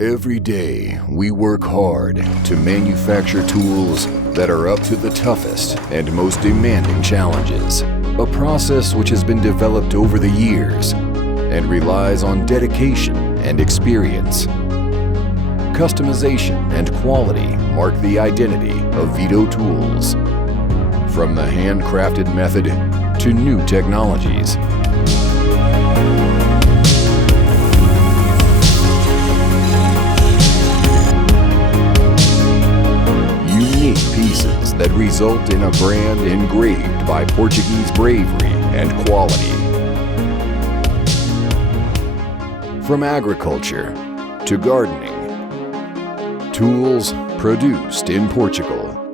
Every day, we work hard to manufacture tools that are up to the toughest and most demanding challenges. A process which has been developed over the years and relies on dedication and experience. Customization and quality mark the identity of VITO tools. From the handcrafted method to new technologies. Unique pieces that result in a brand engraved by Portuguese bravery and quality. From agriculture to gardening, tools produced in Portugal.